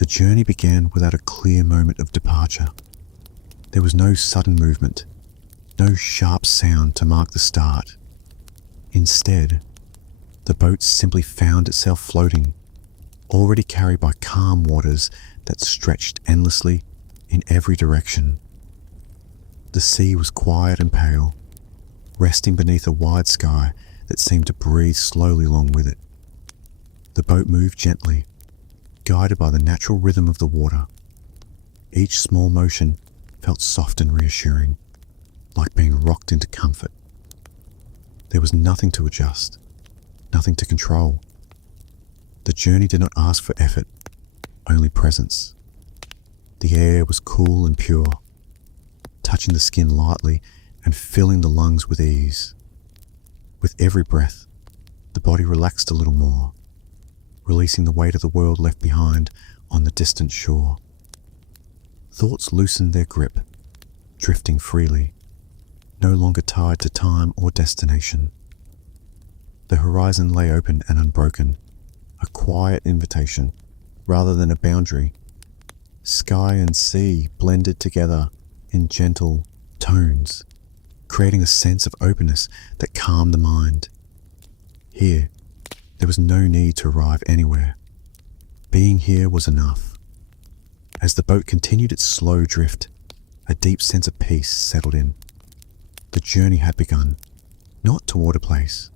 The journey began without a clear moment of departure. There was no sudden movement, no sharp sound to mark the start. Instead, the boat simply found itself floating, already carried by calm waters that stretched endlessly in every direction. The sea was quiet and pale, resting beneath a wide sky that seemed to breathe slowly along with it. The boat moved gently, guided by the natural rhythm of the water. Each small motion felt soft and reassuring, like being rocked into comfort. There was nothing to adjust, nothing to control. The journey did not ask for effort, only presence. The air was cool and pure, touching the skin lightly and filling the lungs with ease. With every breath, the body relaxed a little more, releasing the weight of the world left behind on the distant shore. Thoughts loosened their grip, drifting freely, no longer tied to time or destination. The horizon lay open and unbroken, a quiet invitation rather than a boundary. Sky and sea blended together in gentle tones, creating a sense of openness that calmed the mind. Here, there was no need to arrive anywhere. Being here was enough. As the boat continued its slow drift, a deep sense of peace settled in. The journey had begun, not toward a place,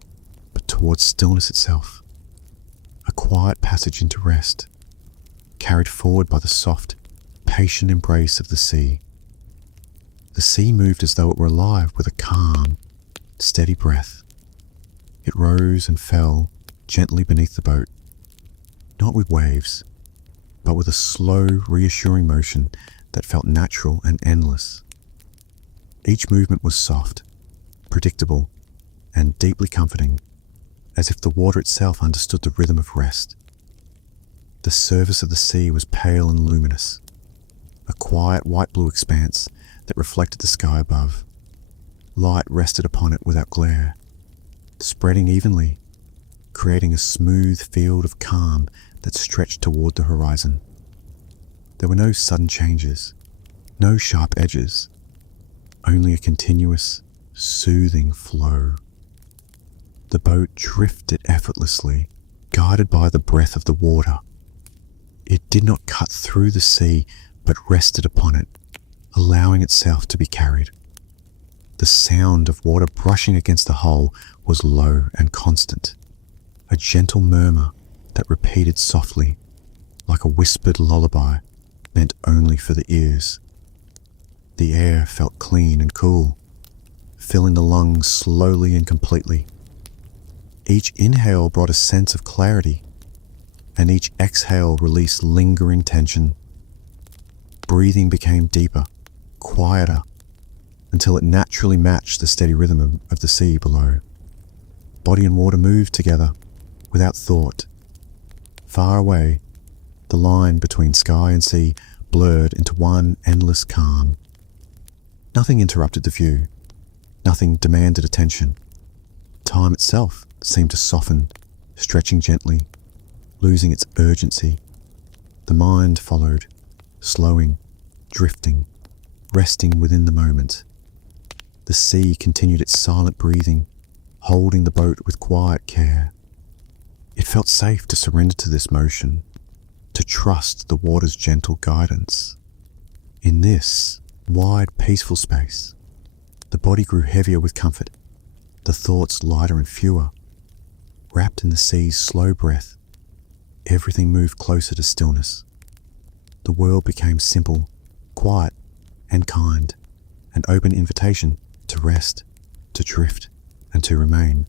but towards stillness itself. A quiet passage into rest, carried forward by the soft, patient embrace of the sea. The sea moved as though it were alive with a calm, steady breath. It rose and fell gently beneath the boat, not with waves, but with a slow, reassuring motion that felt natural and endless. Each movement was soft, predictable, and deeply comforting, as if the water itself understood the rhythm of rest. The surface of the sea was pale and luminous, a quiet white-blue expanse that reflected the sky above. Light rested upon it without glare, spreading evenly, creating a smooth field of calm that stretched toward the horizon. There were no sudden changes, no sharp edges, only a continuous, soothing flow. The boat drifted effortlessly, guided by the breath of the water. It did not cut through the sea, but rested upon it, allowing itself to be carried. The sound of water brushing against the hull was low and constant, a gentle murmur that repeated softly, like a whispered lullaby meant only for the ears. The air felt clean and cool, filling the lungs slowly and completely. Each inhale brought a sense of clarity, and each exhale released lingering tension. Breathing became deeper, quieter, until it naturally matched the steady rhythm of the sea below. Body and water moved together, without thought. Far away, the line between sky and sea blurred into one endless calm. Nothing interrupted the view. Nothing demanded attention. Time itself seemed to soften, stretching gently, losing its urgency. The mind followed, slowing, drifting, resting within the moment. The sea continued its silent breathing, holding the boat with quiet care. It felt safe to surrender to this motion, to trust the water's gentle guidance. In this wide, peaceful space, the body grew heavier with comfort, the thoughts lighter and fewer. Wrapped in the sea's slow breath, everything moved closer to stillness. The world became simple, quiet, and kind, an open invitation to rest, to drift, and to remain.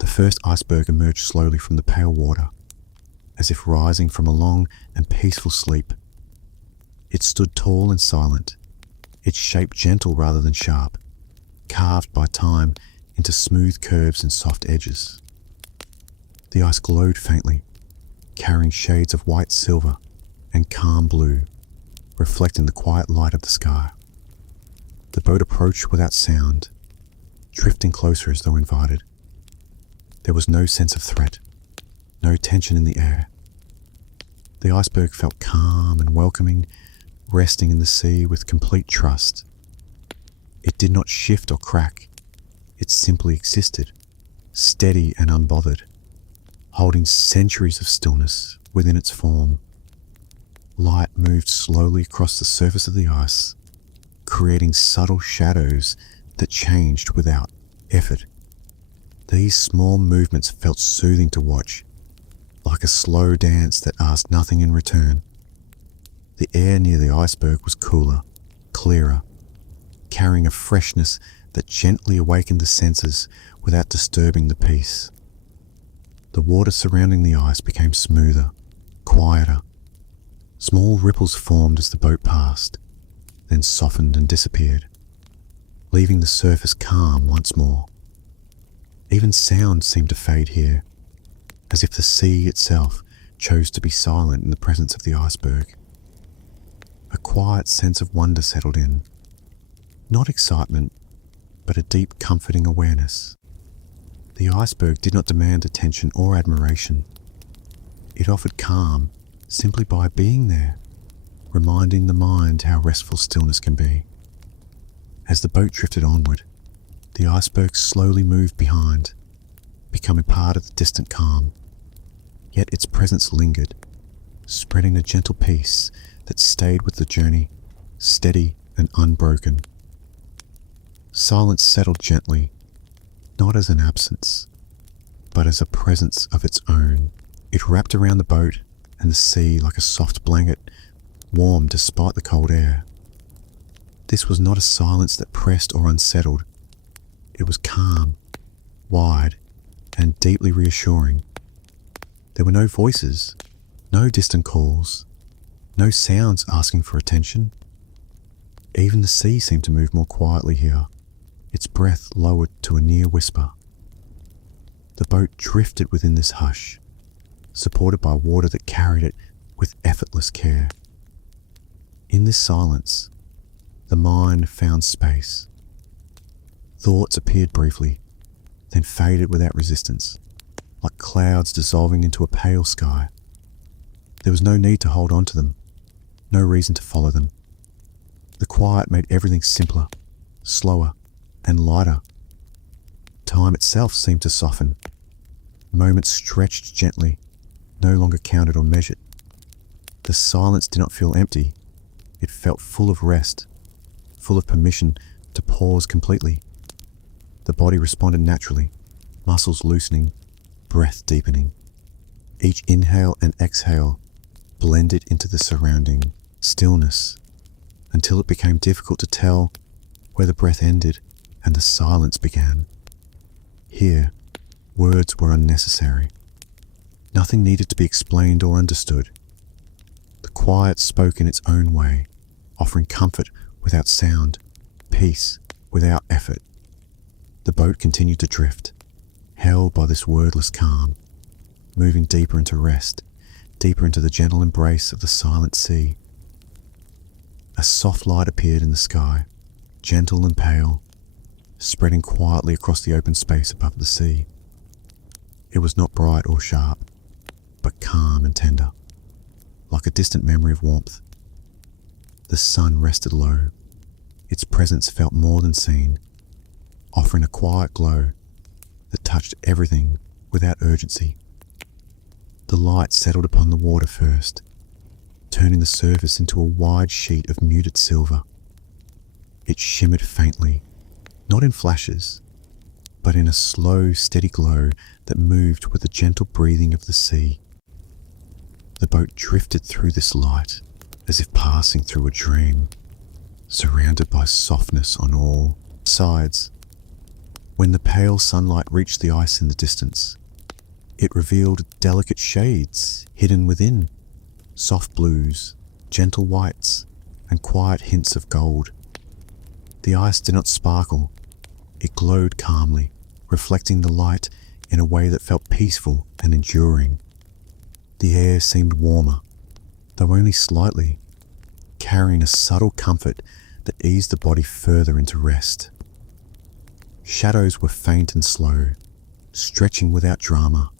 The first iceberg emerged slowly from the pale water, as if rising from a long and peaceful sleep. It stood tall and silent, its shape gentle rather than sharp, carved by time into smooth curves and soft edges. The ice glowed faintly, carrying shades of white silver and calm blue, reflecting the quiet light of the sky. The boat approached without sound, drifting closer as though invited. There was no sense of threat, no tension in the air. The iceberg felt calm and welcoming, resting in the sea with complete trust. It did not shift or crack. It simply existed, steady and unbothered, holding centuries of stillness within its form. Light moved slowly across the surface of the ice, creating subtle shadows that changed without effort. These small movements felt soothing to watch, like a slow dance that asked nothing in return. The air near the iceberg was cooler, clearer, carrying a freshness that gently awakened the senses without disturbing the peace. The water surrounding the ice became smoother, quieter. Small ripples formed as the boat passed, then softened and disappeared, leaving the surface calm once more. Even sound seemed to fade here, as if the sea itself chose to be silent in the presence of the iceberg. A quiet sense of wonder settled in, not excitement, but a deep comforting awareness. The iceberg did not demand attention or admiration. It offered calm simply by being there, reminding the mind how restful stillness can be. As the boat drifted onward, the iceberg slowly moved behind, becoming part of the distant calm. Yet its presence lingered, spreading a gentle peace that stayed with the journey, steady and unbroken. Silence settled gently, not as an absence, but as a presence of its own. It wrapped around the boat and the sea like a soft blanket, warm despite the cold air. This was not a silence that pressed or unsettled. It was calm, wide, and deeply reassuring. There were no voices, no distant calls, no sounds asking for attention. Even the sea seemed to move more quietly here, its breath lowered to a near whisper. The boat drifted within this hush, supported by water that carried it with effortless care. In this silence, the mind found space. Thoughts appeared briefly, then faded without resistance, like clouds dissolving into a pale sky. There was no need to hold on to them, no reason to follow them. The quiet made everything simpler, slower, and lighter. Time itself seemed to soften. Moments stretched gently, no longer counted or measured. The silence did not feel empty. It felt full of rest, full of permission to pause completely. The body responded naturally, muscles loosening, breath deepening. Each inhale and exhale blended into the surrounding stillness until it became difficult to tell where the breath ended and the silence began. Here, words were unnecessary. Nothing needed to be explained or understood. The quiet spoke in its own way, offering comfort without sound, peace without effort. The boat continued to drift, held by this wordless calm, moving deeper into rest, deeper into the gentle embrace of the silent sea. A soft light appeared in the sky, gentle and pale, spreading quietly across the open space above the sea. It was not bright or sharp, but calm and tender, like a distant memory of warmth. The sun rested low. Its presence felt more than seen, offering a quiet glow that touched everything without urgency. The light settled upon the water first, turning the surface into a wide sheet of muted silver. It shimmered faintly, not in flashes, but in a slow, steady glow that moved with the gentle breathing of the sea. The boat drifted through this light as if passing through a dream, surrounded by softness on all sides. When the pale sunlight reached the ice in the distance, it revealed delicate shades hidden within, soft blues, gentle whites, and quiet hints of gold. The ice did not sparkle. It glowed calmly, reflecting the light in a way that felt peaceful and enduring. The air seemed warmer, though only slightly, carrying a subtle comfort that eased the body further into rest. Shadows were faint and slow, stretching without drama,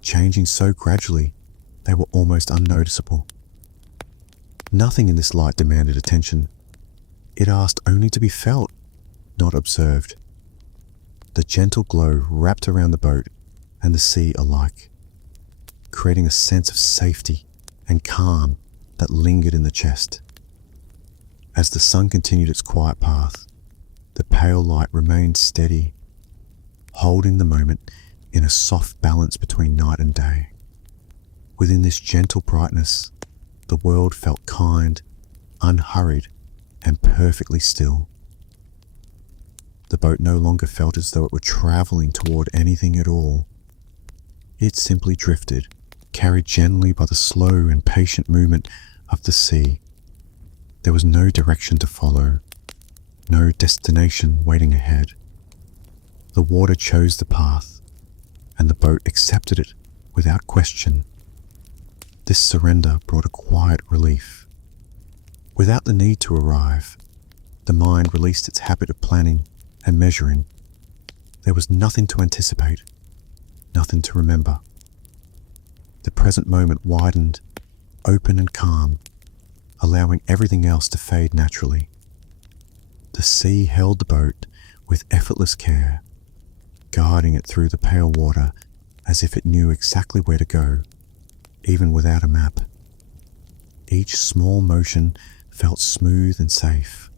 changing so gradually they were almost unnoticeable. Nothing in this light demanded attention. It asked only to be felt, not observed. The gentle glow wrapped around the boat and the sea alike, creating a sense of safety and calm that lingered in the chest. As the sun continued its quiet path, the pale light remained steady, holding the moment in a soft balance between night and day. Within this gentle brightness, the world felt kind, unhurried, and perfectly still. The boat no longer felt as though it were traveling toward anything at all. It simply drifted, carried gently by the slow and patient movement of the sea. There was no direction to follow, no destination waiting ahead. The water chose the path, and the boat accepted it without question. This surrender brought a quiet relief. Without the need to arrive, the mind released its habit of planning and measuring. There was nothing to anticipate, nothing to remember. The present moment widened, open and calm, allowing everything else to fade naturally. The sea held the boat with effortless care, guiding it through the pale water as if it knew exactly where to go, even without a map. Each small motion felt smooth and safe,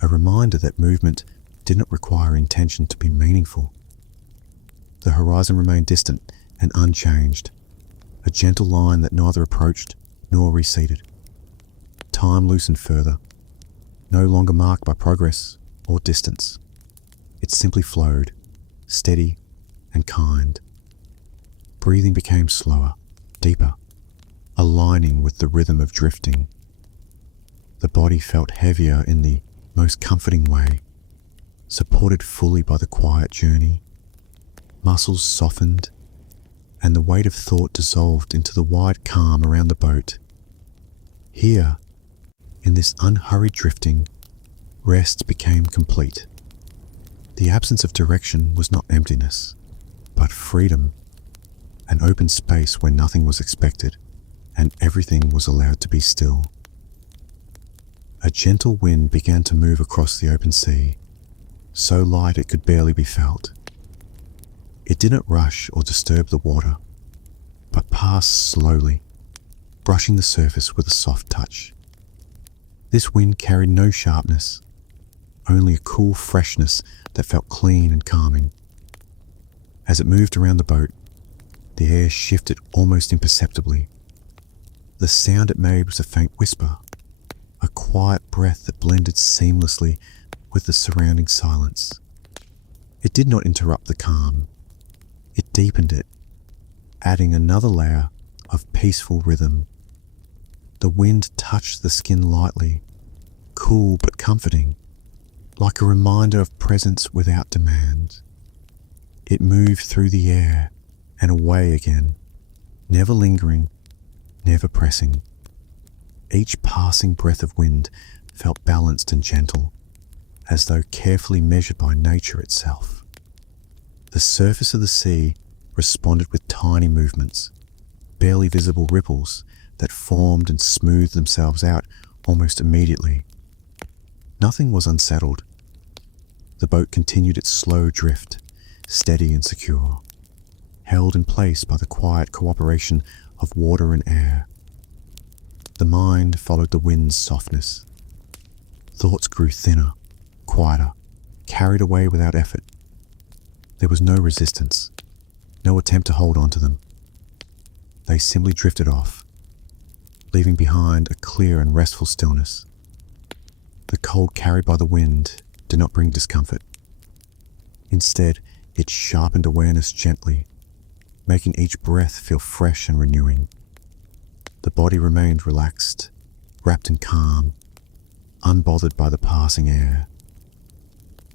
a reminder that movement didn't require intention to be meaningful. The horizon remained distant and unchanged, a gentle line that neither approached nor receded. Time loosened further, no longer marked by progress or distance. It simply flowed, steady and kind. Breathing became slower, deeper, aligning with the rhythm of drifting. The body felt heavier in the most comforting way, supported fully by the quiet journey. Muscles softened, and the weight of thought dissolved into the wide calm around the boat. Here, in this unhurried drifting, rest became complete. The absence of direction was not emptiness, but freedom, an open space where nothing was expected and everything was allowed to be still. A gentle wind began to move across the open sea, so light it could barely be felt. It didn't rush or disturb the water, but passed slowly, brushing the surface with a soft touch. This wind carried no sharpness, only a cool freshness that felt clean and calming. As it moved around the boat, the air shifted almost imperceptibly. The sound it made was a faint whisper, a quiet breath that blended seamlessly with the surrounding silence. It did not interrupt the calm. It deepened it, adding another layer of peaceful rhythm. The wind touched the skin lightly, cool but comforting, like a reminder of presence without demand. It moved through the air and away again, never lingering, never pressing. Each passing breath of wind felt balanced and gentle, as though carefully measured by nature itself. The surface of the sea responded with tiny movements, barely visible ripples that formed and smoothed themselves out almost immediately. Nothing was unsettled. The boat continued its slow drift, steady and secure, held in place by the quiet cooperation of water and air. The mind followed the wind's softness. Thoughts grew thinner, quieter, carried away without effort. There was no resistance, no attempt to hold on to them. They simply drifted off, leaving behind a clear and restful stillness. The cold carried by the wind did not bring discomfort. Instead, it sharpened awareness gently, making each breath feel fresh and renewing. The body remained relaxed, wrapped in calm, unbothered by the passing air.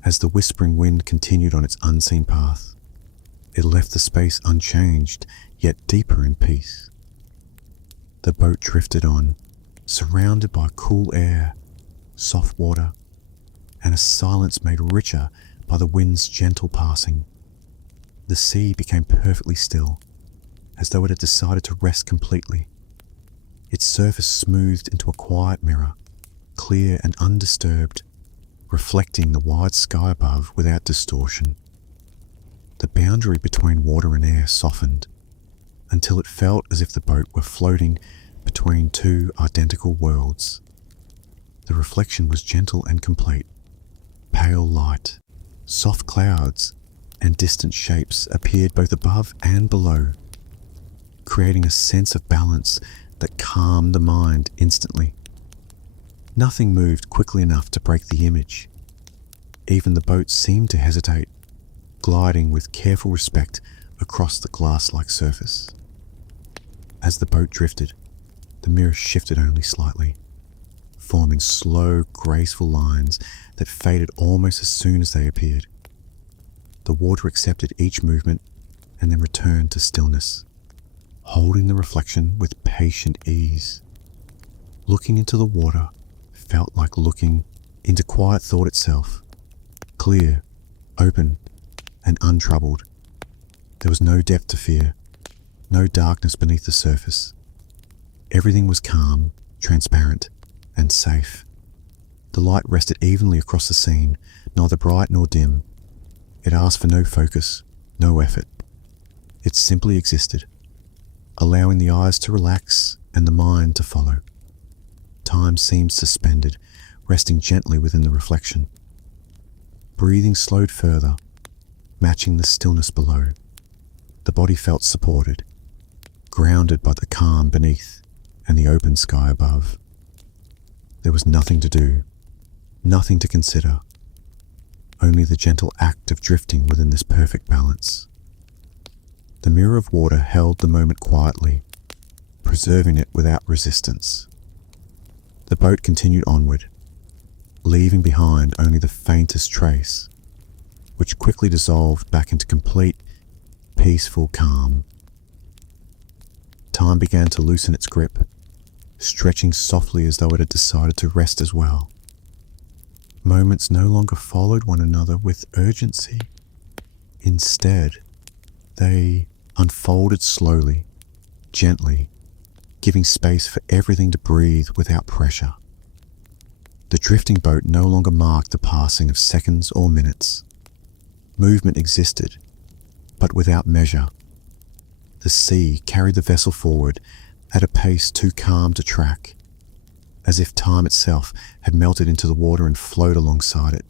As the whispering wind continued on its unseen path, it left the space unchanged, yet deeper in peace. The boat drifted on, surrounded by cool air, soft water, and a silence made richer by the wind's gentle passing. The sea became perfectly still, as though it had decided to rest completely. Its surface smoothed into a quiet mirror, clear and undisturbed, reflecting the wide sky above without distortion. The boundary between water and air softened until it felt as if the boat were floating between two identical worlds. The reflection was gentle and complete. Pale light, soft clouds, and distant shapes appeared both above and below, creating a sense of balance that calmed the mind instantly. Nothing moved quickly enough to break the image. Even the boat seemed to hesitate, gliding with careful respect across the glass-like surface. As the boat drifted, the mirror shifted only slightly, forming slow, graceful lines that faded almost as soon as they appeared. The water accepted each movement and then returned to stillness, holding the reflection with patient ease. Looking into the water felt like looking into quiet thought itself, clear, open, and untroubled. There was no depth to fear, no darkness beneath the surface. Everything was calm, transparent, and safe. The light rested evenly across the scene, neither bright nor dim. It asked for no focus, no effort. It simply existed, allowing the eyes to relax and the mind to follow. Time seemed suspended, resting gently within the reflection. Breathing slowed further, matching the stillness below. The body felt supported, grounded by the calm beneath and the open sky above. There was nothing to do, nothing to consider, only the gentle act of drifting within this perfect balance. The mirror of water held the moment quietly, preserving it without resistance. The boat continued onward, leaving behind only the faintest trace, which quickly dissolved back into complete, peaceful calm. Time began to loosen its grip, stretching softly as though it had decided to rest as well. Moments no longer followed one another with urgency. Instead, they unfolded slowly, gently, giving space for everything to breathe without pressure. The drifting boat no longer marked the passing of seconds or minutes. Movement existed, but without measure. The sea carried the vessel forward at a pace too calm to track, as if time itself had melted into the water and flowed alongside it.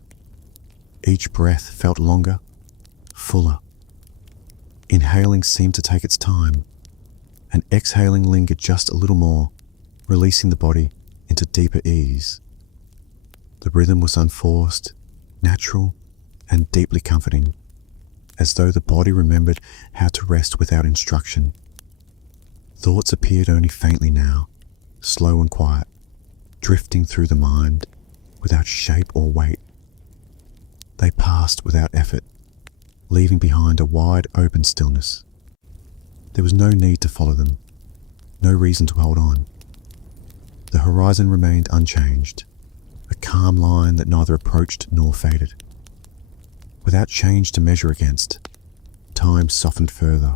Each breath felt longer, fuller. Inhaling seemed to take its time, and exhaling lingered just a little more, releasing the body into deeper ease. The rhythm was unforced, natural, and deeply comforting, as though the body remembered how to rest without instruction. Thoughts appeared only faintly now, slow and quiet, drifting through the mind without shape or weight. They passed without effort, leaving behind a wide open stillness. There was no need to follow them, no reason to hold on. The horizon remained unchanged, a calm line that neither approached nor faded. Without change to measure against, time softened further,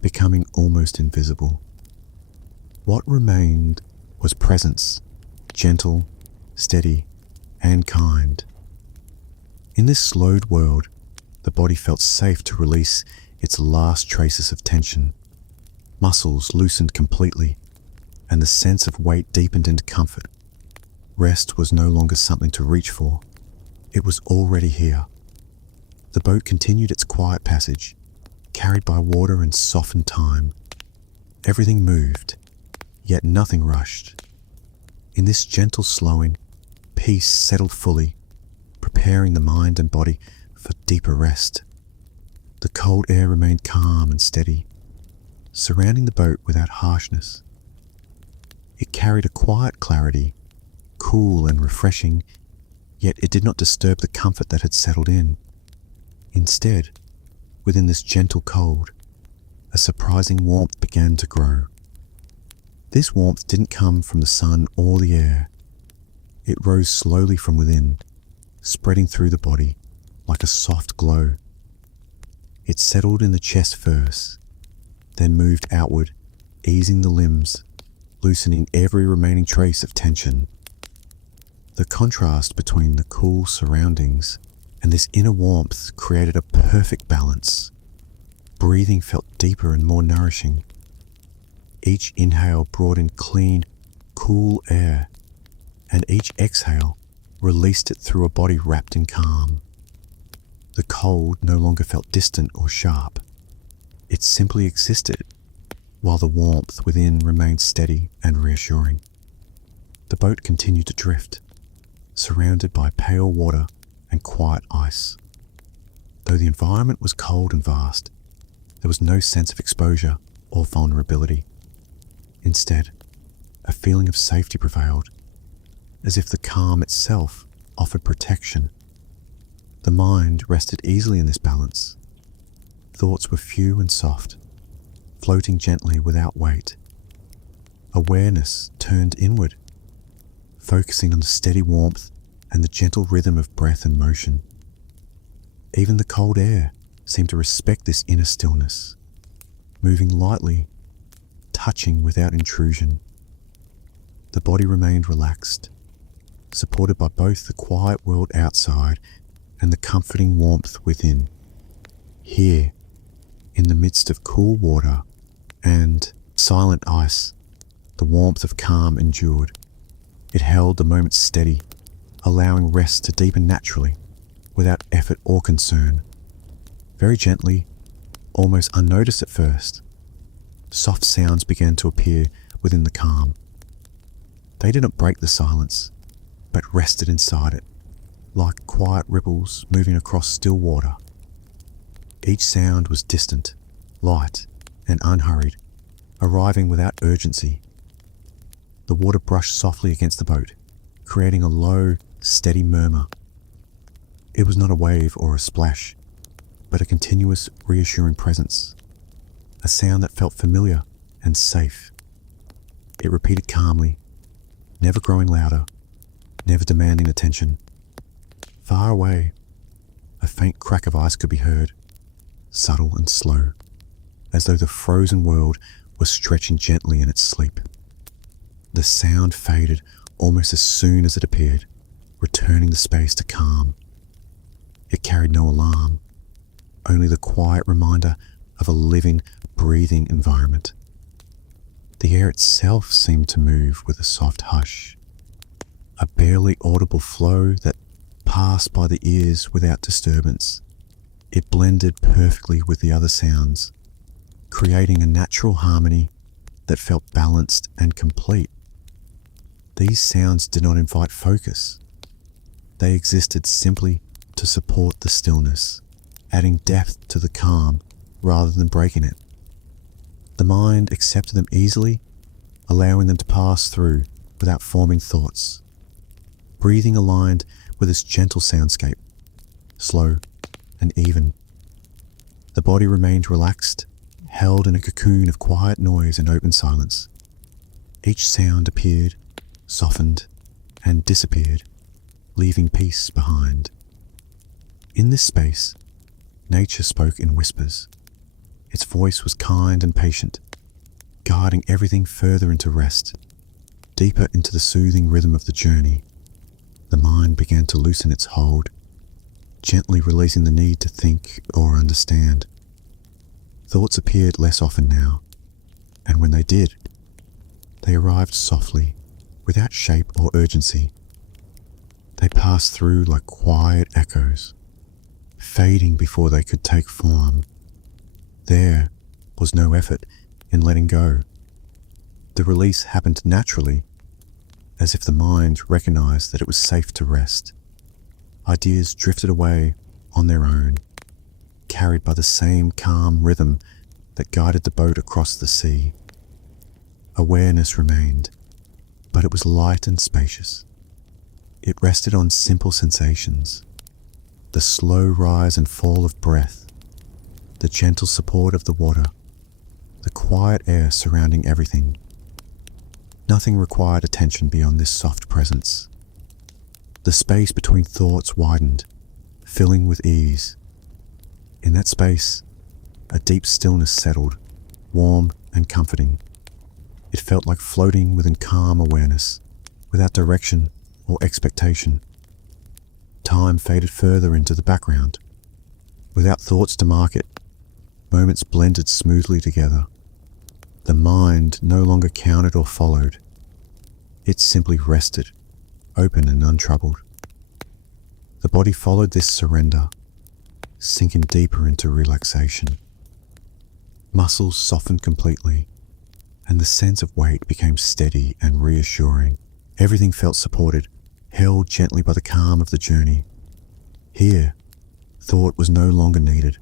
becoming almost invisible. What remained was presence, gentle, steady, and kind. In this slowed world, the body felt safe to release its last traces of tension. Muscles loosened completely, and the sense of weight deepened into comfort. Rest was no longer something to reach for. It was already here. The boat continued its quiet passage, carried by water and softened time. Everything moved, yet nothing rushed. In this gentle slowing, peace settled fully, preparing the mind and body for deeper rest. The cold air remained calm and steady, surrounding the boat without harshness. It carried a quiet clarity, cool and refreshing, yet it did not disturb the comfort that had settled in. Instead, within this gentle cold, a surprising warmth began to grow. This warmth didn't come from the sun or the air. It rose slowly from within, spreading through the body like a soft glow. It settled in the chest first, then moved outward, easing the limbs, loosening every remaining trace of tension. The contrast between the cool surroundings and this inner warmth created a perfect balance. Breathing felt deeper and more nourishing. Each inhale brought in clean, cool air, and each exhale released it through a body wrapped in calm. The cold no longer felt distant or sharp. It simply existed, while the warmth within remained steady and reassuring. The boat continued to drift, surrounded by pale water and quiet ice. Though the environment was cold and vast, there was no sense of exposure or vulnerability. Instead, a feeling of safety prevailed, as if the calm itself offered protection. The mind rested easily in this balance. Thoughts were few and soft, floating gently without weight. Awareness turned inward, focusing on the steady warmth and the gentle rhythm of breath and motion. Even the cold air seemed to respect this inner stillness, moving lightly, touching without intrusion. The body remained relaxed, supported by both the quiet world outside and the comforting warmth within. Here, in the midst of cool water and silent ice, the warmth of calm endured. It held the moment steady, allowing rest to deepen naturally, without effort or concern. Very gently, almost unnoticed at first, soft sounds began to appear within the calm. They didn't break the silence, but rested inside it, like quiet ripples moving across still water. Each sound was distant, light, and unhurried, arriving without urgency. The water brushed softly against the boat, creating a low, steady murmur. It was not a wave or a splash, but a continuous, reassuring presence, a sound that felt familiar and safe. It repeated calmly, never growing louder, never demanding attention. Far away, a faint crack of ice could be heard, subtle and slow, as though the frozen world was stretching gently in its sleep. The sound faded almost as soon as it appeared, returning the space to calm. It carried no alarm, only the quiet reminder of a living, breathing environment. The air itself seemed to move with a soft hush, a barely audible flow that passed by the ears without disturbance. It blended perfectly with the other sounds, creating a natural harmony that felt balanced and complete. These sounds did not invite focus. They existed simply to support the stillness, adding depth to the calm rather than breaking it. The mind accepted them easily, allowing them to pass through without forming thoughts. Breathing aligned with this gentle soundscape, slow and even. The body remained relaxed, held in a cocoon of quiet noise and open silence. Each sound appeared, softened, and disappeared, leaving peace behind. In this space, nature spoke in whispers. Its voice was kind and patient, guiding everything further into rest, deeper into the soothing rhythm of the journey. The mind began to loosen its hold, gently releasing the need to think or understand. Thoughts appeared less often now, and when they did, they arrived softly, without shape or urgency. They passed through like quiet echoes, fading before they could take form. There was no effort in letting go. The release happened naturally, as if the mind recognized that it was safe to rest. Ideas drifted away on their own, carried by the same calm rhythm that guided the boat across the sea. Awareness remained, but it was light and spacious. It rested on simple sensations, the slow rise and fall of breath, the gentle support of the water, the quiet air surrounding everything. Nothing required attention beyond this soft presence. The space between thoughts widened, filling with ease. In that space, a deep stillness settled, warm and comforting. It felt like floating within calm awareness, without direction or expectation. Time faded further into the background. Without thoughts to mark it, moments blended smoothly together. The mind no longer counted or followed. It simply rested, open and untroubled. The body followed this surrender, sinking deeper into relaxation. Muscles softened completely, and the sense of weight became steady and reassuring. Everything felt supported, held gently by the calm of the journey. Here, thought was no longer needed.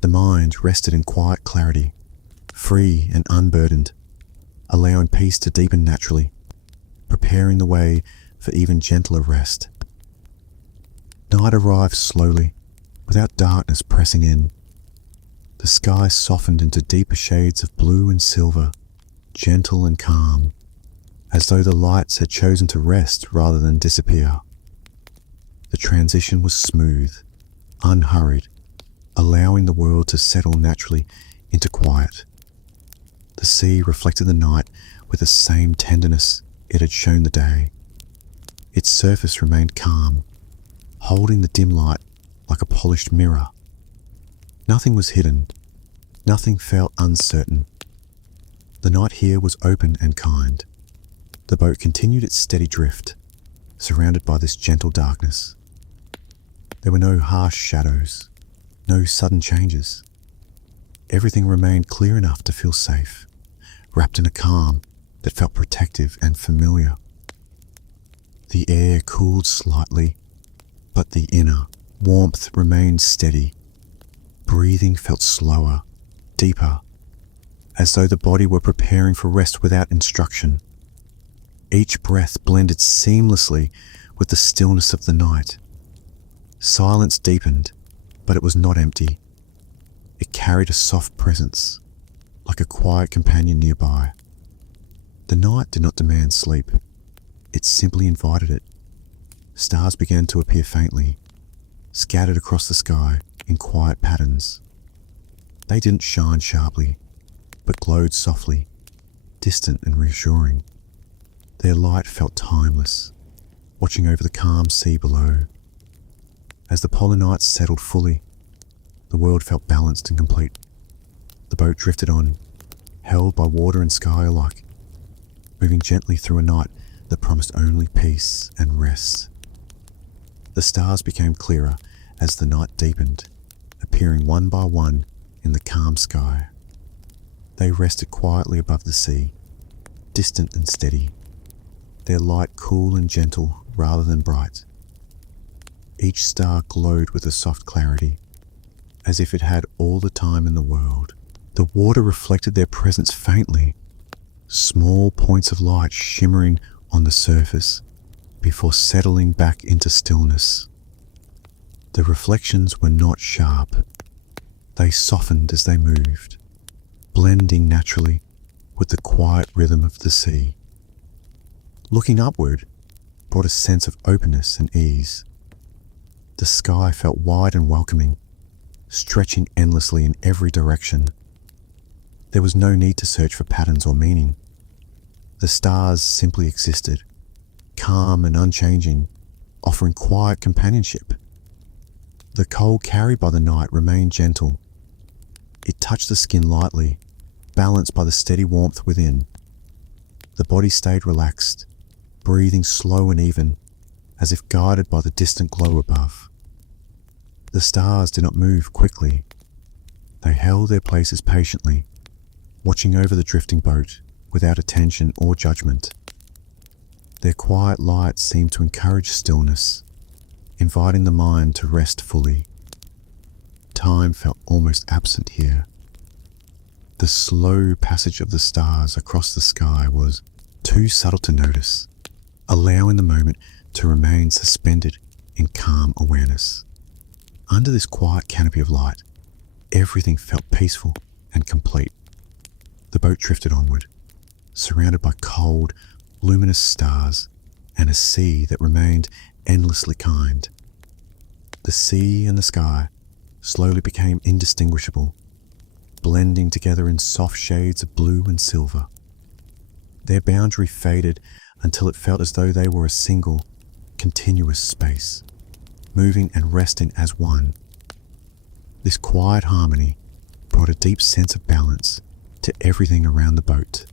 The mind rested in quiet clarity, free and unburdened, allowing peace to deepen naturally, preparing the way for even gentler rest. Night arrived slowly, without darkness pressing in. The sky softened into deeper shades of blue and silver, gentle and calm, as though the lights had chosen to rest rather than disappear. The transition was smooth, unhurried, allowing the world to settle naturally into quiet. The sea reflected the night with the same tenderness it had shown the day. Its surface remained calm, holding the dim light like a polished mirror. Nothing was hidden, nothing felt uncertain. The night here was open and kind. The boat continued its steady drift, surrounded by this gentle darkness. There were no harsh shadows, no sudden changes. Everything remained clear enough to feel safe, wrapped in a calm that felt protective and familiar. The air cooled slightly, but the inner warmth remained steady. Breathing felt slower, deeper, as though the body were preparing for rest without instruction. Each breath blended seamlessly with the stillness of the night. Silence deepened, but it was not empty. It carried a soft presence, like a quiet companion nearby. The night did not demand sleep. It simply invited it. Stars began to appear faintly, scattered across the sky in quiet patterns. They didn't shine sharply, but glowed softly, distant and reassuring. Their light felt timeless, watching over the calm sea below. As the polar nights settled fully, the world felt balanced and complete. The boat drifted on, held by water and sky alike, moving gently through a night that promised only peace and rest. The stars became clearer as the night deepened, appearing one by one in the calm sky. They rested quietly above the sea, distant and steady, their light cool and gentle rather than bright. Each star glowed with a soft clarity, as if it had all the time in the world. The water reflected their presence faintly, small points of light shimmering on the surface before settling back into stillness. The reflections were not sharp. They softened as they moved, blending naturally with the quiet rhythm of the sea. Looking upward brought a sense of openness and ease. The sky felt wide and welcoming, stretching endlessly in every direction. There was no need to search for patterns or meaning. The stars simply existed, calm and unchanging, offering quiet companionship. The cold carried by the night remained gentle. It touched the skin lightly, balanced by the steady warmth within. The body stayed relaxed, breathing slow and even, as if guided by the distant glow above. The stars did not move quickly. They held their places patiently, watching over the drifting boat without attention or judgment. Their quiet light seemed to encourage stillness, inviting the mind to rest fully. Time felt almost absent here. The slow passage of the stars across the sky was too subtle to notice, allowing the moment to remain suspended in calm awareness. Under this quiet canopy of light, everything felt peaceful and complete. The boat drifted onward, surrounded by cold, luminous stars and a sea that remained endlessly kind. The sea and the sky slowly became indistinguishable, blending together in soft shades of blue and silver. Their boundary faded until it felt as though they were a single, continuous space, moving and resting as one. This quiet harmony brought a deep sense of balance to everything around the boat.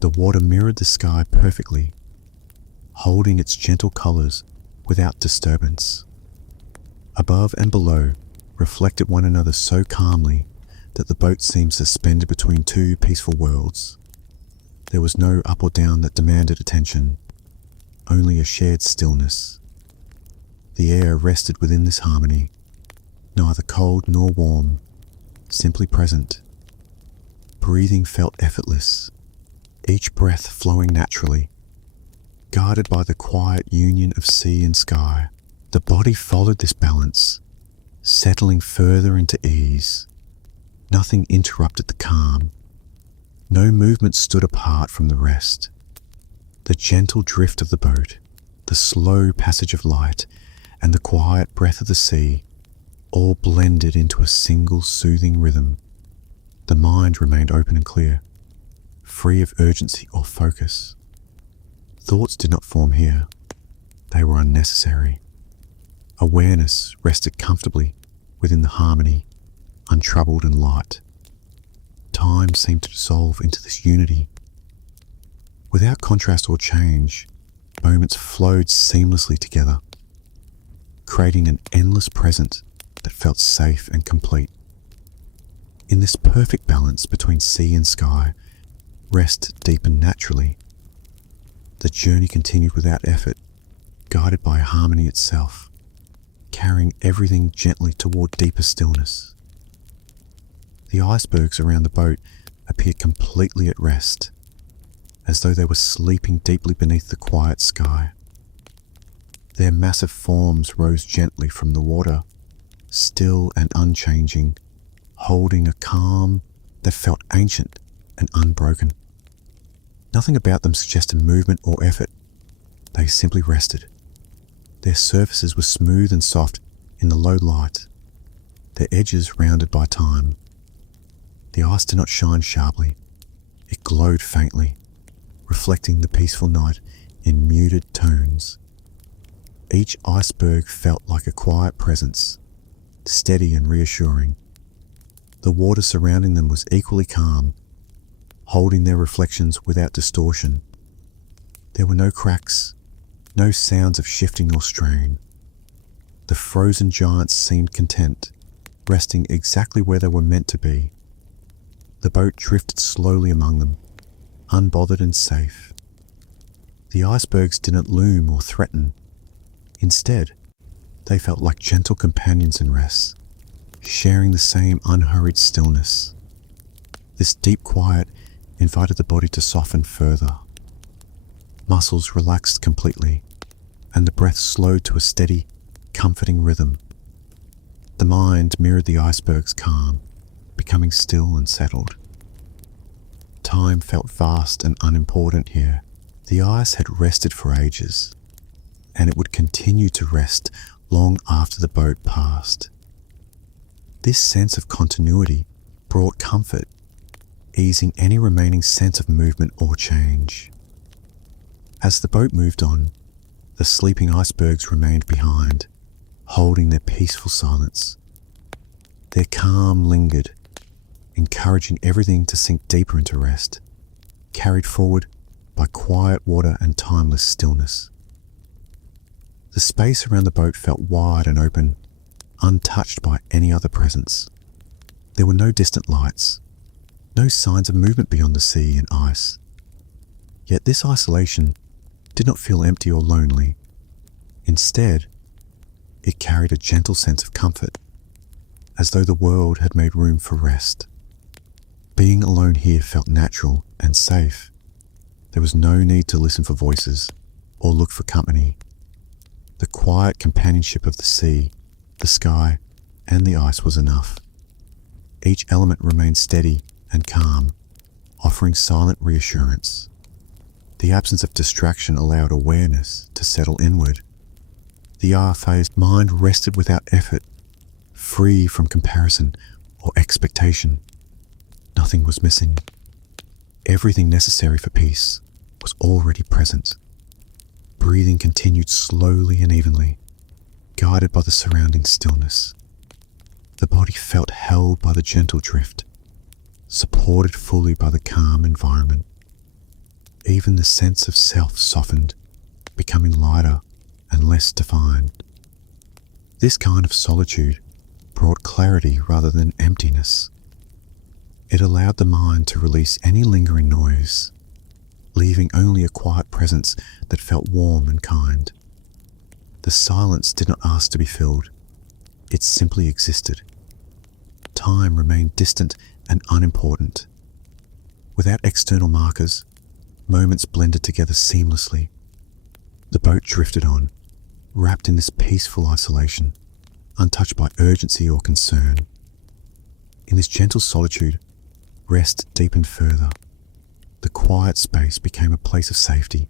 The water mirrored the sky perfectly, holding its gentle colors without disturbance. Above and below reflected one another so calmly that the boat seemed suspended between two peaceful worlds. There was no up or down that demanded attention, only a shared stillness. The air rested within this harmony, neither cold nor warm, simply present. Breathing felt effortless, each breath flowing naturally. Guided by the quiet union of sea and sky, the body followed this balance, settling further into ease. Nothing interrupted the calm. No movement stood apart from the rest. The gentle drift of the boat, the slow passage of light, and the quiet breath of the sea all blended into a single soothing rhythm. The mind remained open and clear, free of urgency or focus. Thoughts did not form here. They were unnecessary. Awareness rested comfortably within the harmony, untroubled and light. Time seemed to dissolve into this unity. Without contrast or change, moments flowed seamlessly together, creating an endless present that felt safe and complete. In this perfect balance between sea and sky, rest deepened naturally. The journey continued without effort, guided by harmony itself, carrying everything gently toward deeper stillness. The icebergs around the boat appeared completely at rest, as though they were sleeping deeply beneath the quiet sky. Their massive forms rose gently from the water, still and unchanging, holding a calm that felt ancient and unbroken. Nothing about them suggested movement or effort. They simply rested. Their surfaces were smooth and soft in the low light, their edges rounded by time. The ice did not shine sharply. It glowed faintly, reflecting the peaceful night in muted tones. Each iceberg felt like a quiet presence, steady and reassuring. The water surrounding them was equally calm, holding their reflections without distortion. There were no cracks, no sounds of shifting or strain. The frozen giants seemed content, resting exactly where they were meant to be. The boat drifted slowly among them, unbothered and safe. The icebergs didn't loom or threaten. Instead, they felt like gentle companions in rest, sharing the same unhurried stillness. This deep quiet invited the body to soften further. Muscles relaxed completely, and the breath slowed to a steady, comforting rhythm. The mind mirrored the iceberg's calm, becoming still and settled. Time felt vast and unimportant here. The ice had rested for ages, and it would continue to rest long after the boat passed. This sense of continuity brought comfort, easing any remaining sense of movement or change. As the boat moved on, the sleeping icebergs remained behind, holding their peaceful silence. Their calm lingered, encouraging everything to sink deeper into rest, carried forward by quiet water and timeless stillness. The space around the boat felt wide and open, untouched by any other presence. There were no distant lights, no signs of movement beyond the sea and ice. Yet this isolation did not feel empty or lonely. Instead, it carried a gentle sense of comfort, as though the world had made room for rest. Being alone here felt natural and safe. There was no need to listen for voices or look for company. The quiet companionship of the sea, the sky, and the ice was enough. Each element remained steady and calm, offering silent reassurance. The absence of distraction allowed awareness to settle inward. The RFA's mind rested without effort, free from comparison or expectation. Nothing was missing. Everything necessary for peace was already present. Breathing continued slowly and evenly, guided by the surrounding stillness. The body felt held by the gentle drift, supported fully by the calm environment. Even the sense of self softened, becoming lighter and less defined. This kind of solitude brought clarity rather than emptiness. It allowed the mind to release any lingering noise, leaving only a quiet presence that felt warm and kind. The silence did not ask to be filled. It simply existed. Time remained distant and unimportant. Without external markers, moments blended together seamlessly. The boat drifted on, wrapped in this peaceful isolation, untouched by urgency or concern. In this gentle solitude, rest deepened further. The quiet space became a place of safety,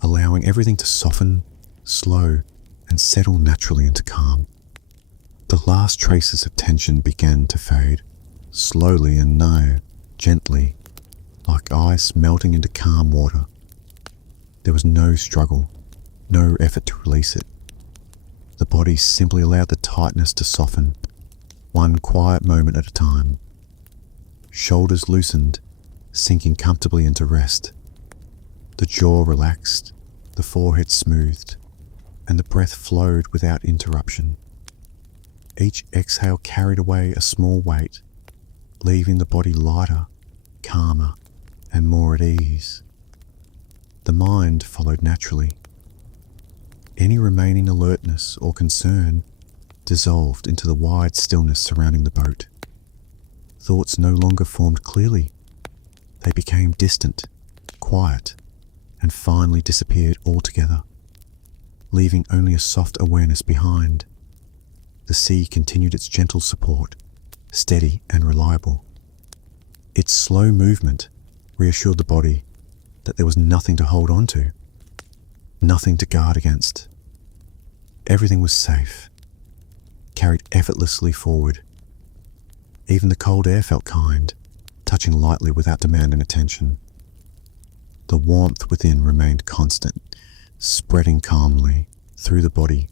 allowing everything to soften, slow, and settle naturally into calm. The last traces of tension began to fade, slowly and now, gently, like ice melting into calm water. There was no struggle, no effort to release it. The body simply allowed the tightness to soften, one quiet moment at a time. Shoulders loosened, sinking comfortably into rest. The jaw relaxed, the forehead smoothed, and the breath flowed without interruption. Each exhale carried away a small weight, leaving the body lighter, calmer, and more at ease. The mind followed naturally. Any remaining alertness or concern dissolved into the wide stillness surrounding the boat. Thoughts no longer formed clearly. They became distant, quiet, and finally disappeared altogether, leaving only a soft awareness behind. The sea continued its gentle support, steady and reliable. Its slow movement reassured the body that there was nothing to hold on to, nothing to guard against. Everything was safe, carried effortlessly forward. Even the cold air felt kind, touching lightly without demanding attention. The warmth within remained constant, spreading calmly through the body,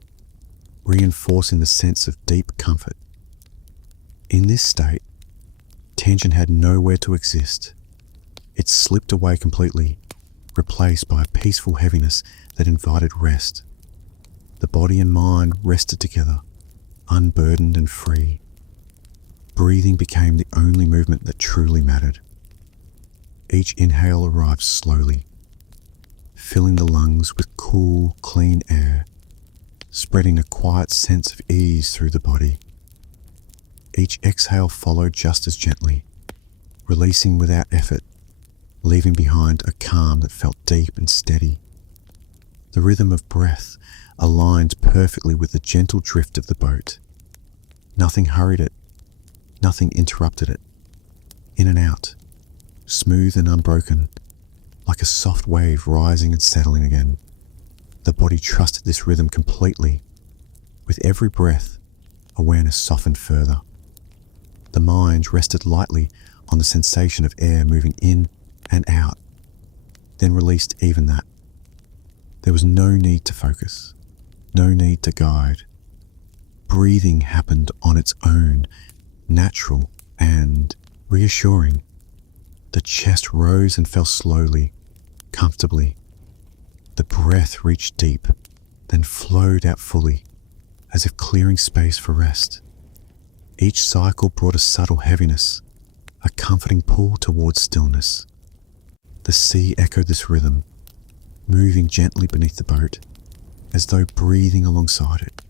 reinforcing the sense of deep comfort. In this state, tension had nowhere to exist. It slipped away completely, replaced by a peaceful heaviness that invited rest. The body and mind rested together, unburdened and free. Breathing became the only movement that truly mattered. Each inhale arrived slowly, filling the lungs with cool, clean air, spreading a quiet sense of ease through the body. Each exhale followed just as gently, releasing without effort, leaving behind a calm that felt deep and steady. The rhythm of breath aligned perfectly with the gentle drift of the boat. Nothing hurried it, nothing interrupted it. In and out, smooth and unbroken, like a soft wave rising and settling again. The body trusted this rhythm completely. With every breath, awareness softened further. The mind rested lightly on the sensation of air moving in and out, then released even that. There was no need to focus, no need to guide. Breathing happened on its own, natural and reassuring. The chest rose and fell slowly, comfortably. The breath reached deep, then flowed out fully, as if clearing space for rest. Each cycle brought a subtle heaviness, a comforting pull towards stillness. The sea echoed this rhythm, moving gently beneath the boat, as though breathing alongside it.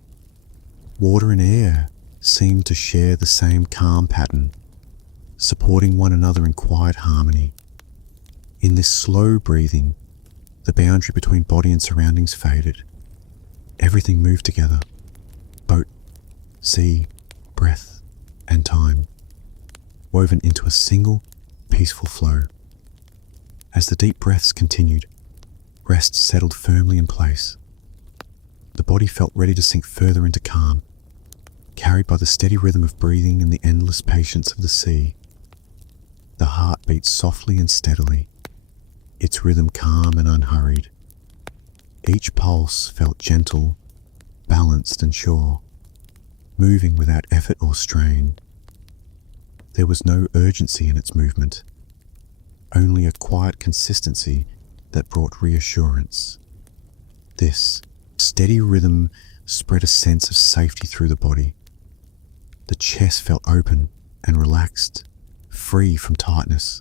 Water and air seemed to share the same calm pattern, supporting one another in quiet harmony. In this slow breathing, the boundary between body and surroundings faded. Everything moved together. Boat, sea, breath, and time, woven into a single, peaceful flow. As the deep breaths continued, rest settled firmly in place. The body felt ready to sink further into calm, carried by the steady rhythm of breathing and the endless patience of the sea. The heart beat softly and steadily, its rhythm calm and unhurried. Each pulse felt gentle, balanced and sure, moving without effort or strain. There was no urgency in its movement, only a quiet consistency that brought reassurance. This steady rhythm spread a sense of safety through the body. The chest felt open and relaxed, free from tightness.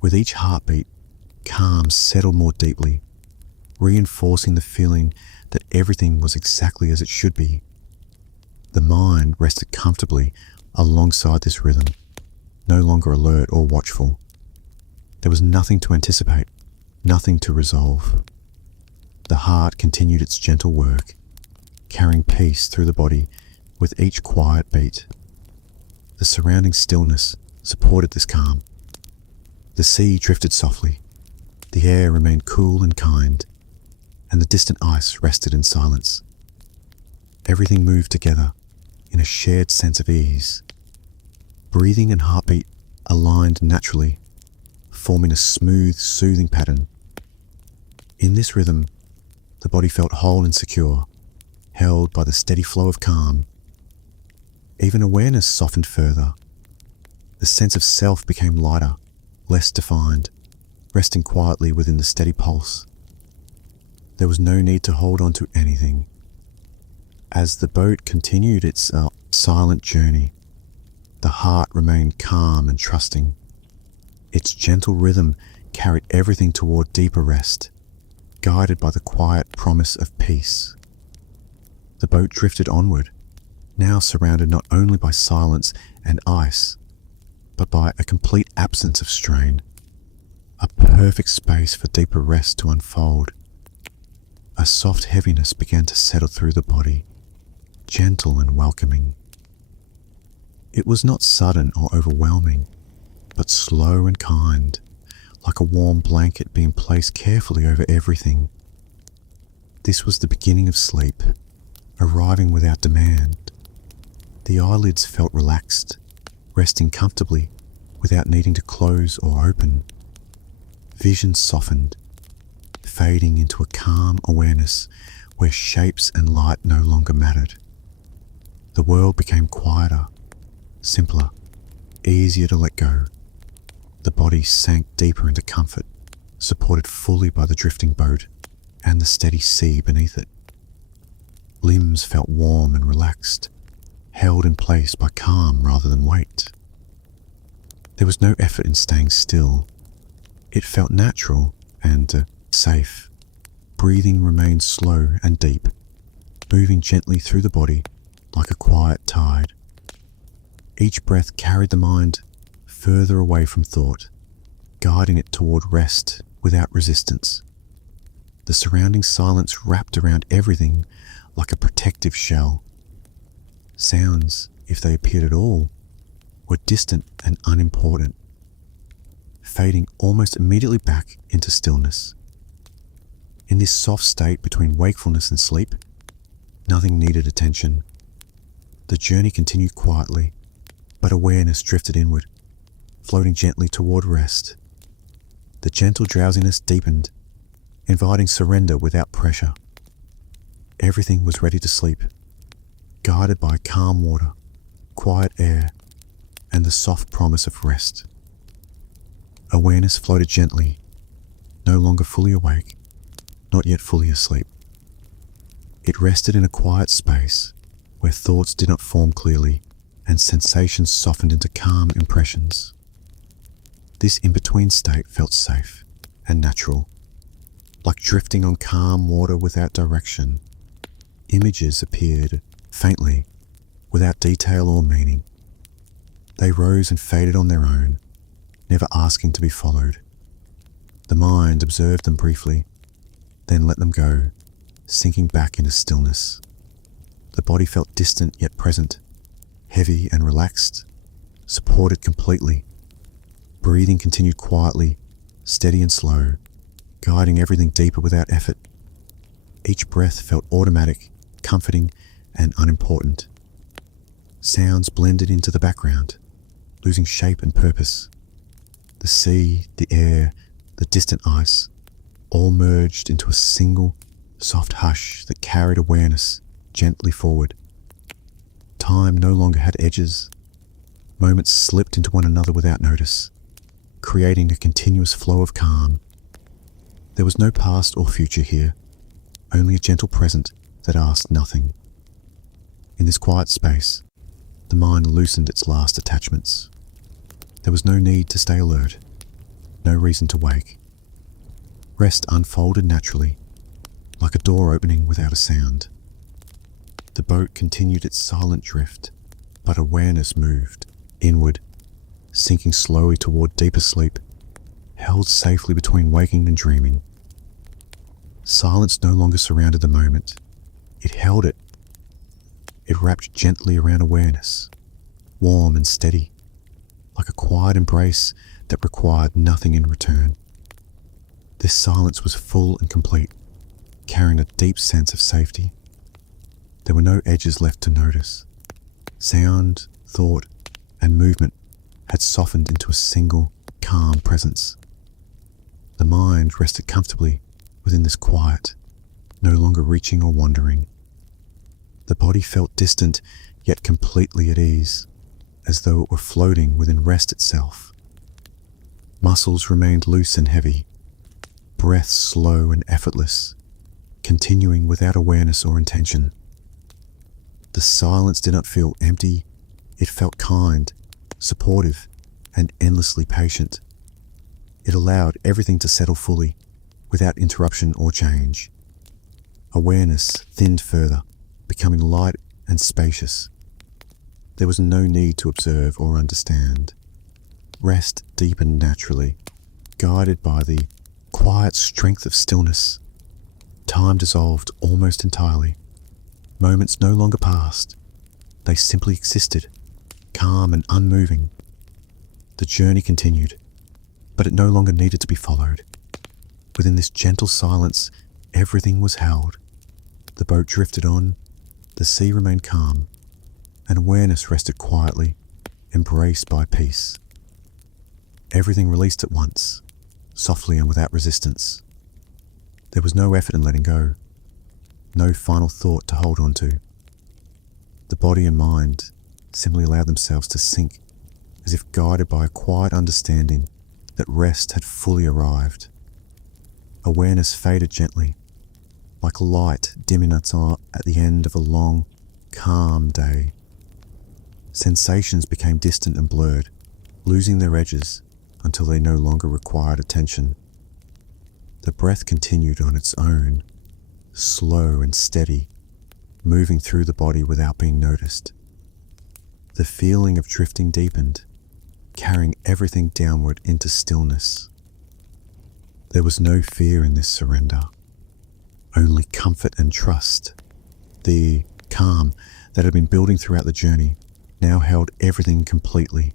With each heartbeat, calm settled more deeply, reinforcing the feeling that everything was exactly as it should be. The mind rested comfortably alongside this rhythm, no longer alert or watchful. There was nothing to anticipate, nothing to resolve. The heart continued its gentle work, carrying peace through the body with each quiet beat. The surrounding stillness supported this calm. The sea drifted softly, the air remained cool and kind, and the distant ice rested in silence. Everything moved together in a shared sense of ease. Breathing and heartbeat aligned naturally, forming a smooth, soothing pattern. In this rhythm, the body felt whole and secure, held by the steady flow of calm. Even awareness softened further. The sense of self became lighter, less defined, resting quietly within the steady pulse. There was no need to hold on to anything. As the boat continued its silent journey, the heart remained calm and trusting. Its gentle rhythm carried everything toward deeper rest, guided by the quiet promise of peace. The boat drifted onward, now surrounded not only by silence and ice, but by a complete absence of strain, a perfect space for deeper rest to unfold. A soft heaviness began to settle through the body, gentle and welcoming. It was not sudden or overwhelming, but slow and kind, like a warm blanket being placed carefully over everything. This was the beginning of sleep, arriving without demand. The eyelids felt relaxed, resting comfortably without needing to close or open. Vision softened, fading into a calm awareness where shapes and light no longer mattered. The world became quieter, simpler, easier to let go. The body sank deeper into comfort, supported fully by the drifting boat and the steady sea beneath it. Limbs felt warm and relaxed, held in place by calm rather than weight. There was no effort in staying still. It felt natural and safe. Breathing remained slow and deep, moving gently through the body like a quiet tide. Each breath carried the mind further away from thought, guiding it toward rest without resistance. The surrounding silence wrapped around everything like a protective shell. Sounds, if they appeared at all, were distant and unimportant, fading almost immediately back into stillness. In this soft state between wakefulness and sleep, nothing needed attention. The journey continued quietly, but awareness drifted inward, floating gently toward rest. The gentle drowsiness deepened, inviting surrender without pressure. Everything was ready to sleep, guided by calm water, quiet air, and the soft promise of rest. Awareness floated gently, no longer fully awake, not yet fully asleep. It rested in a quiet space where thoughts did not form clearly and sensations softened into calm impressions. This in-between state felt safe and natural, like drifting on calm water without direction. Images appeared faintly, without detail or meaning. They rose and faded on their own, never asking to be followed. The mind observed them briefly, then let them go, sinking back into stillness. The body felt distant yet present, heavy and relaxed, supported completely. Breathing continued quietly, steady and slow, guiding everything deeper without effort. Each breath felt automatic, comforting, and unimportant. Sounds blended into the background, losing shape and purpose. The sea, the air, the distant ice, all merged into a single, soft hush that carried awareness gently forward. Time no longer had edges. Moments slipped into one another without notice, creating a continuous flow of calm. There was no past or future here, only a gentle present that asked nothing. In this quiet space, the mind loosened its last attachments. There was no need to stay alert, no reason to wake. Rest unfolded naturally, like a door opening without a sound. The boat continued its silent drift, but awareness moved inward, sinking slowly toward deeper sleep, held safely between waking and dreaming. Silence no longer surrounded the moment. It held it. It wrapped gently around awareness, warm and steady, like a quiet embrace that required nothing in return. This silence was full and complete, carrying a deep sense of safety. There were no edges left to notice. Sound, thought, and movement had softened into a single, calm presence. The mind rested comfortably within this quiet, no longer reaching or wandering. The body felt distant, yet completely at ease, as though it were floating within rest itself. Muscles remained loose and heavy, breath slow and effortless, continuing without awareness or intention. The silence did not feel empty, it felt kind, supportive, and endlessly patient. It allowed everything to settle fully, without interruption or change. Awareness thinned further, becoming light and spacious. There was no need to observe or understand. Rest deepened naturally, guided by the quiet strength of stillness. Time dissolved almost entirely. Moments no longer passed. They simply existed, calm and unmoving. The journey continued, but it no longer needed to be followed. Within this gentle silence, everything was held. The boat drifted on, the sea remained calm, and awareness rested quietly, embraced by peace. Everything released at once, softly and without resistance. There was no effort in letting go, no final thought to hold on to. The body and mind simply allowed themselves to sink, as if guided by a quiet understanding that rest had fully arrived. Awareness faded gently, like light dimming at the end of a long, calm day. Sensations became distant and blurred, losing their edges until they no longer required attention. The breath continued on its own, slow and steady, moving through the body without being noticed. The feeling of drifting deepened, carrying everything downward into stillness. There was no fear in this surrender, only comfort and trust. The calm that had been building throughout the journey now held everything completely.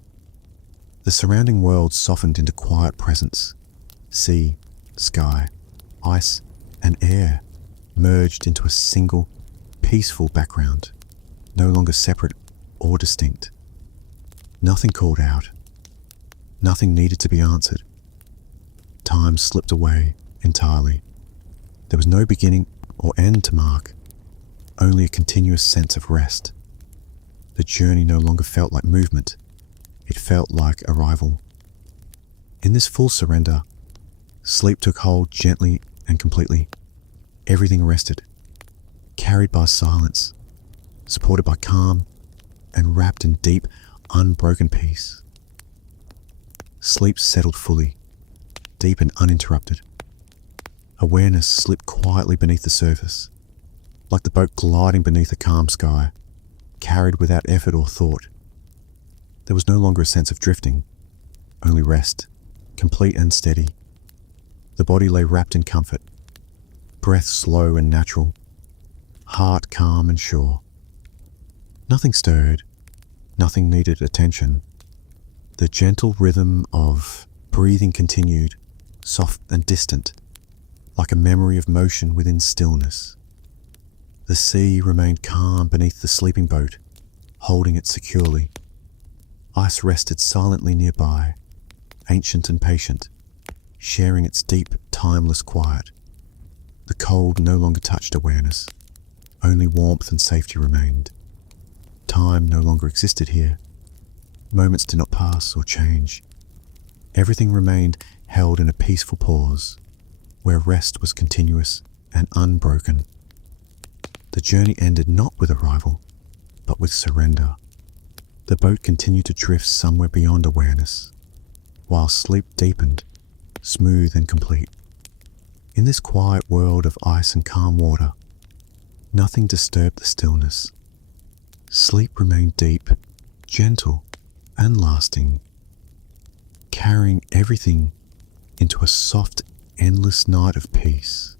The surrounding world softened into quiet presence. Sea, sky, ice, and air merged into a single, peaceful background, no longer separate or distinct. Nothing called out. Nothing needed to be answered. Time slipped away entirely. There was no beginning or end to mark, only a continuous sense of rest. The journey no longer felt like movement. It felt like arrival. In this full surrender, sleep took hold gently and completely. Everything rested, carried by silence, supported by calm, and wrapped in deep, unbroken peace. Sleep settled fully, deep and uninterrupted. Awareness slipped quietly beneath the surface, like the boat gliding beneath a calm sky, carried without effort or thought. There was no longer a sense of drifting, only rest, complete and steady. The body lay wrapped in comfort, breath slow and natural, heart calm and sure. Nothing stirred, nothing needed attention. The gentle rhythm of breathing continued, soft and distant, like a memory of motion within stillness. The sea remained calm beneath the sleeping boat, holding it securely. Ice rested silently nearby, ancient and patient, sharing its deep, timeless quiet. The cold no longer touched awareness. Only warmth and safety remained. Time no longer existed here. Moments did not pass or change. Everything remained held in a peaceful pause, where rest was continuous and unbroken. The journey ended not with arrival, but with surrender. The boat continued to drift somewhere beyond awareness, while sleep deepened, smooth and complete. In this quiet world of ice and calm water, nothing disturbed the stillness. Sleep remained deep, gentle, and lasting, carrying everything into a soft, endless night of peace.